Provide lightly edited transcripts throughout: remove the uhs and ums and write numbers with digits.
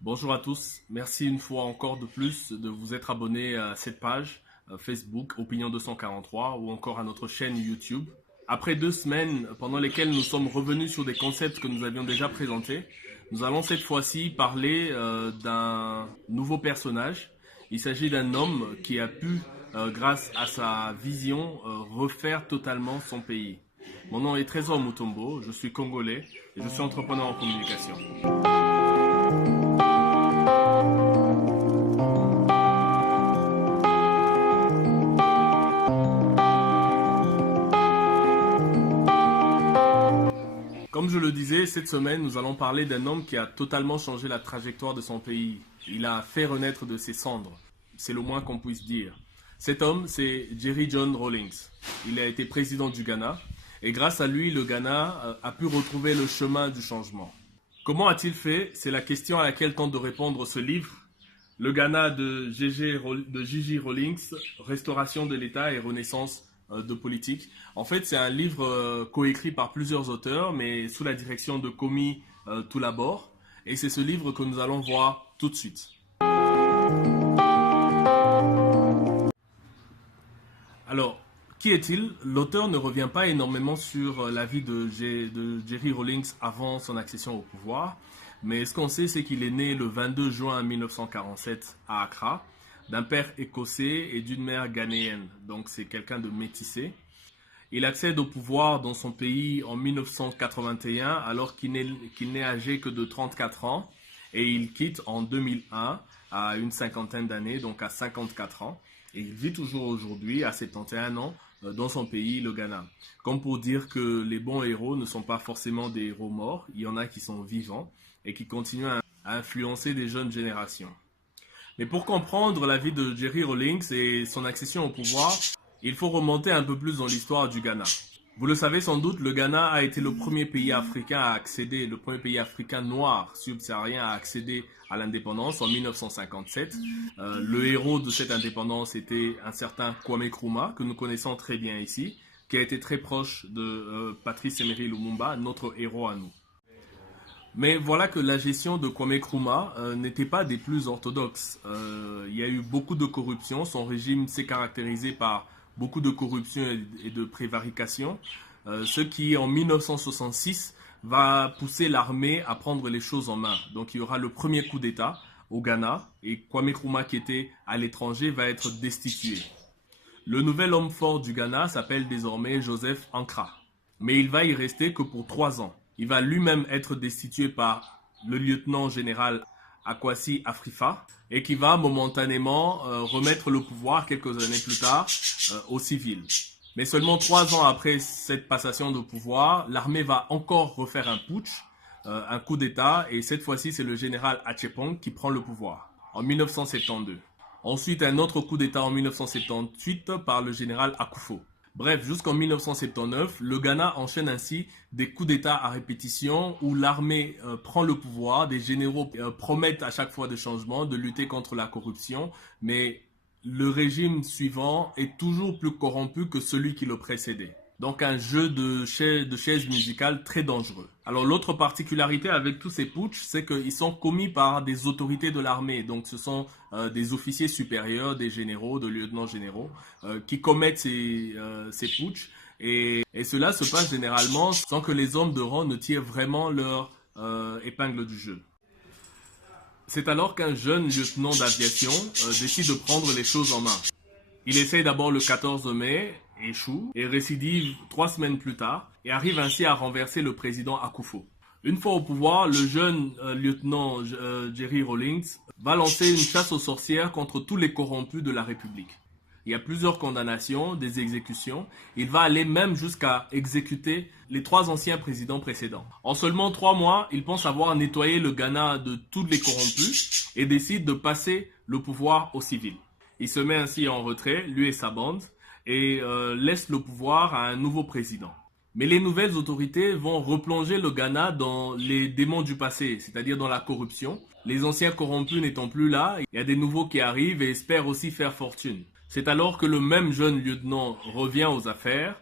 Bonjour à tous, merci une fois encore de plus de vous être abonné à cette page Facebook Opinion 243 ou encore à notre chaîne YouTube. Après 2 semaines pendant lesquelles nous sommes revenus sur des concepts que nous avions déjà présentés, nous allons cette fois-ci parler d'un nouveau personnage. Il s'agit d'un homme qui a pu, grâce à sa vision, refaire totalement son pays. Mon nom est Trésor Mutombo, je suis congolais et je suis entrepreneur en communication. Comme je le disais, cette semaine, nous allons parler d'un homme qui a totalement changé la trajectoire de son pays. Il a fait renaître de ses cendres. C'est le moins qu'on puisse dire. Cet homme, c'est Jerry John Rawlings. Il a été président du Ghana et grâce à lui, le Ghana a pu retrouver le chemin du changement. Comment a-t-il fait? C'est la question à laquelle tente de répondre ce livre. Le Ghana de Gigi Rawlings, Restauration de l'État et Renaissance de politique. En fait, c'est un livre coécrit par plusieurs auteurs, mais sous la direction de Komi Toulabor. Et c'est ce livre que nous allons voir tout de suite. Alors, qui est-il? L'auteur ne revient pas énormément sur la vie de Jerry Rawlings avant son accession au pouvoir. Mais ce qu'on sait, c'est qu'il est né le 22 juin 1947 à Accra, d'un père écossais et d'une mère ghanéenne. Donc c'est quelqu'un de métissé. Il accède au pouvoir dans son pays en 1981 alors qu'il n'est âgé que de 34 ans et il quitte en 2001 à une cinquantaine d'années, donc à 54 ans. Et il vit toujours aujourd'hui à 71 ans dans son pays, le Ghana. Comme pour dire que les bons héros ne sont pas forcément des héros morts, il y en a qui sont vivants et qui continuent à influencer des jeunes générations. Mais pour comprendre la vie de Jerry Rawlings et son accession au pouvoir, il faut remonter un peu plus dans l'histoire du Ghana. Vous le savez sans doute, le Ghana a été le premier pays africain à accéder, le premier pays africain noir subsaharien à accéder à l'indépendance en 1957. Le héros de cette indépendance était un certain Kwame Nkrumah, que nous connaissons très bien ici, qui a été très proche de Patrice Emery Lumumba, notre héros à nous. Mais voilà que la gestion de Kwame Nkrumah n'était pas des plus orthodoxes. Il y a eu beaucoup de corruption. Son régime s'est caractérisé par beaucoup de corruption et de prévarication, ce qui en 1966 va pousser l'armée à prendre les choses en main. Donc il y aura le premier coup d'État au Ghana et Kwame Nkrumah qui était à l'étranger va être destitué. Le nouvel homme fort du Ghana s'appelle désormais Joseph Ankara. Mais il va y rester que pour 3 ans. Il va lui-même être destitué par le lieutenant général Akwasi Afrifa et qui va momentanément remettre le pouvoir quelques années plus tard aux civils. Mais seulement 3 ans après cette passation de pouvoir, l'armée va encore refaire un putsch, un coup d'État, et cette fois-ci c'est le général Achepong qui prend le pouvoir en 1972. Ensuite un autre coup d'État en 1978 par le général Akufo. Bref, jusqu'en 1979, le Ghana enchaîne ainsi des coups d'État à répétition où l'armée prend le pouvoir, des généraux promettent à chaque fois des changements, de lutter contre la corruption, mais le régime suivant est toujours plus corrompu que celui qui le précédait. Donc un jeu de chaises musicales très dangereux. Alors l'autre particularité avec tous ces putschs, c'est qu'ils sont commis par des autorités de l'armée. Donc ce sont des officiers supérieurs, des généraux, de lieutenants généraux qui commettent ces putschs. Et cela se passe généralement sans que les hommes de rang ne tirent vraiment leur épingle du jeu. C'est alors qu'un jeune lieutenant d'aviation décide de prendre les choses en main. Il essaye d'abord le 14 mai, échoue et récidive 3 semaines plus tard et arrive ainsi à renverser le président Akufo. Une fois au pouvoir, le jeune lieutenant Jerry Rawlings va lancer une chasse aux sorcières contre tous les corrompus de la République. Il y a plusieurs condamnations, des exécutions. Il va aller même jusqu'à exécuter les 3 anciens présidents précédents. En seulement 3 mois, il pense avoir nettoyé le Ghana de tous les corrompus et décide de passer le pouvoir aux civils. Il se met ainsi en retrait, lui et sa bande, et laisse le pouvoir à un nouveau président. Mais les nouvelles autorités vont replonger le Ghana dans les démons du passé, c'est-à-dire dans la corruption. Les anciens corrompus n'étant plus là, il y a des nouveaux qui arrivent et espèrent aussi faire fortune. C'est alors que le même jeune lieutenant revient aux affaires,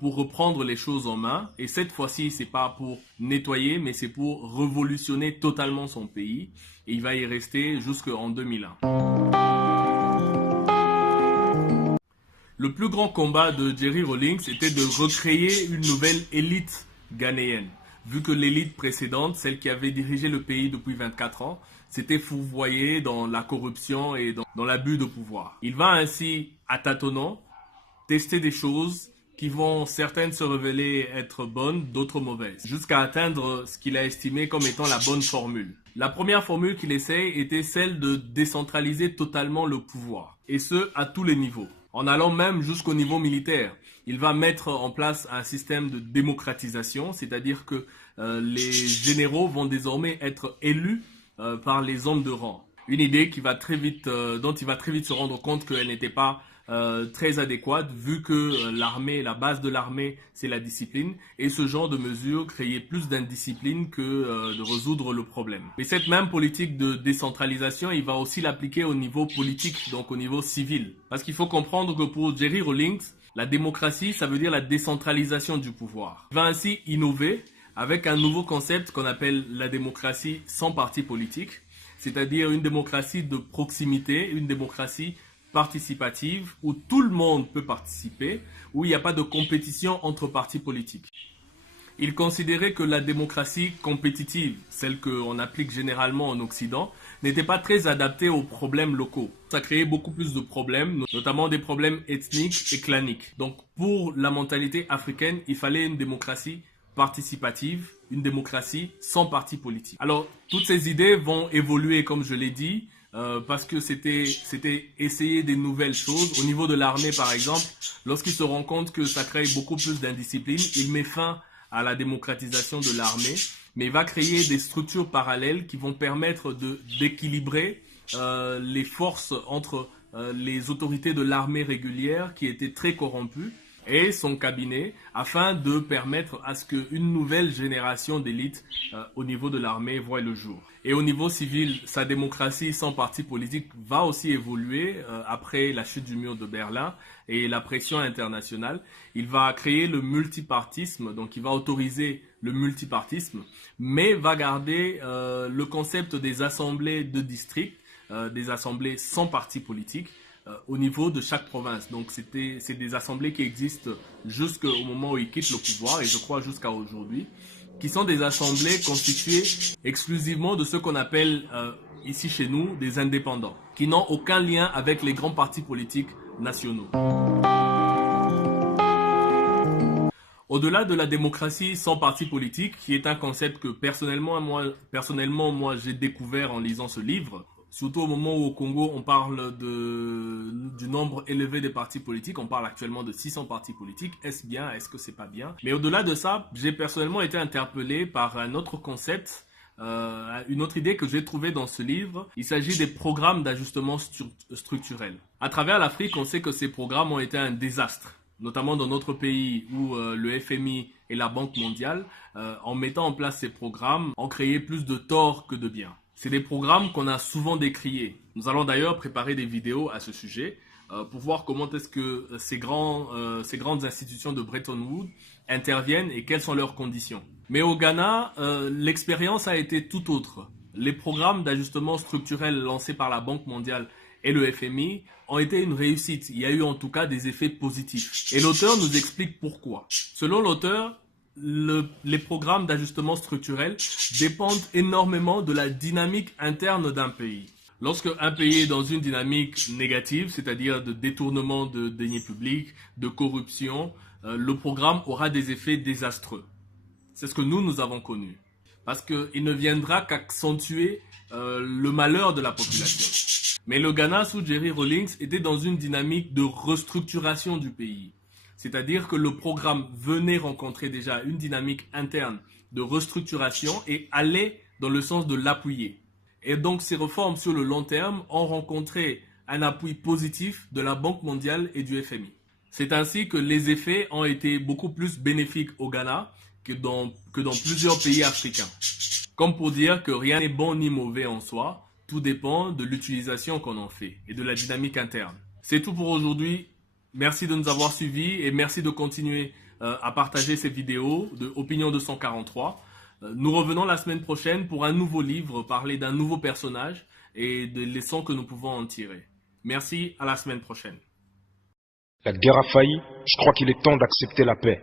pour reprendre les choses en main. Et cette fois-ci, c'est pas pour nettoyer, mais c'est pour révolutionner totalement son pays. Et il va y rester jusqu'en 2001. Le plus grand combat de Jerry Rawlings était de recréer une nouvelle élite ghanéenne. Vu que l'élite précédente, celle qui avait dirigé le pays depuis 24 ans, s'était fourvoyée dans la corruption et dans l'abus de pouvoir. Il va ainsi, à tâtonnant, tester des choses qui vont certaines se révéler être bonnes, d'autres mauvaises, jusqu'à atteindre ce qu'il a estimé comme étant la bonne formule. La première formule qu'il essaye était celle de décentraliser totalement le pouvoir, et ce, à tous les niveaux, en allant même jusqu'au niveau militaire. Il va mettre en place un système de démocratisation, c'est-à-dire que les généraux vont désormais être élus par les hommes de rang. Une idée qui va très vite, dont il va très vite se rendre compte qu'elle n'était pas très adéquate, vu que l'armée, la base de l'armée, c'est la discipline, et ce genre de mesures créait plus d'indiscipline que de résoudre le problème. Mais cette même politique de décentralisation, il va aussi l'appliquer au niveau politique, donc au niveau civil. Parce qu'il faut comprendre que pour Jerry Rawlings, la démocratie, ça veut dire la décentralisation du pouvoir. Il va ainsi innover avec un nouveau concept qu'on appelle la démocratie sans parti politique, c'est-à-dire une démocratie de proximité, une démocratie participative, où tout le monde peut participer, où il n'y a pas de compétition entre partis politiques. Il considérait que la démocratie compétitive, celle qu'on applique généralement en Occident, n'était pas très adaptée aux problèmes locaux. Ça créait beaucoup plus de problèmes, notamment des problèmes ethniques et claniques. Donc pour la mentalité africaine, il fallait une démocratie participative, une démocratie sans parti politique. Alors toutes ces idées vont évoluer, comme je l'ai dit, parce que c'était essayer des nouvelles choses. Au niveau de l'armée, par exemple, lorsqu'il se rend compte que ça crée beaucoup plus d'indiscipline, il met fin à la démocratisation de l'armée, mais il va créer des structures parallèles qui vont permettre d'équilibrer les forces entre les autorités de l'armée régulière qui étaient très corrompues et son cabinet, afin de permettre à ce qu'une nouvelle génération d'élites au niveau de l'armée voie le jour. Et au niveau civil, sa démocratie sans parti politique va aussi évoluer après la chute du mur de Berlin et la pression internationale. Il va créer le multipartisme, donc il va autoriser le multipartisme, mais va garder le concept des assemblées de district, des assemblées sans parti politique, au niveau de chaque province. Donc c'est des assemblées qui existent jusqu'au moment où ils quittent le pouvoir, et je crois jusqu'à aujourd'hui, qui sont des assemblées constituées exclusivement de ce qu'on appelle ici chez nous des indépendants, qui n'ont aucun lien avec les grands partis politiques nationaux. Au-delà de la démocratie sans parti politique, qui est un concept que personnellement moi j'ai découvert en lisant ce livre, surtout au moment où au Congo on parle du nombre élevé des partis politiques, on parle actuellement de 600 partis politiques. Est-ce bien? Est-ce que c'est pas bien? Mais au-delà de ça, j'ai personnellement été interpellé par un autre concept, une autre idée que j'ai trouvée dans ce livre. Il s'agit des programmes d'ajustement structurel. À travers l'Afrique, on sait que ces programmes ont été un désastre, notamment dans notre pays où le FMI et la Banque mondiale, en mettant en place ces programmes, ont créé plus de tort que de bien. C'est des programmes qu'on a souvent décriés. Nous allons d'ailleurs préparer des vidéos à ce sujet pour voir comment est-ce que ces grandes institutions de Bretton Woods interviennent et quelles sont leurs conditions. Mais au Ghana, l'expérience a été tout autre. Les programmes d'ajustement structurel lancés par la Banque mondiale et le FMI ont été une réussite. Il y a eu en tout cas des effets positifs. Et l'auteur nous explique pourquoi. Selon l'auteur, les programmes d'ajustement structurel dépendent énormément de la dynamique interne d'un pays. Lorsque un pays est dans une dynamique négative, c'est-à-dire de détournement de deniers publics, de corruption, le programme aura des effets désastreux. C'est ce que nous avons connu. Parce qu'il ne viendra qu'accentuer le malheur de la population. Mais le Ghana, sous Jerry Rawlings, était dans une dynamique de restructuration du pays. C'est-à-dire que le programme venait rencontrer déjà une dynamique interne de restructuration et allait dans le sens de l'appuyer. Et donc ces réformes sur le long terme ont rencontré un appui positif de la Banque mondiale et du FMI. C'est ainsi que les effets ont été beaucoup plus bénéfiques au Ghana que dans plusieurs pays africains. Comme pour dire que rien n'est bon ni mauvais en soi, tout dépend de l'utilisation qu'on en fait et de la dynamique interne. C'est tout pour aujourd'hui. Merci de nous avoir suivis et merci de continuer à partager ces vidéos de Opinion 243. Nous revenons la semaine prochaine pour un nouveau livre, parler d'un nouveau personnage et des leçons que nous pouvons en tirer. Merci, à la semaine prochaine. La guerre a failli, je crois qu'il est temps d'accepter la paix.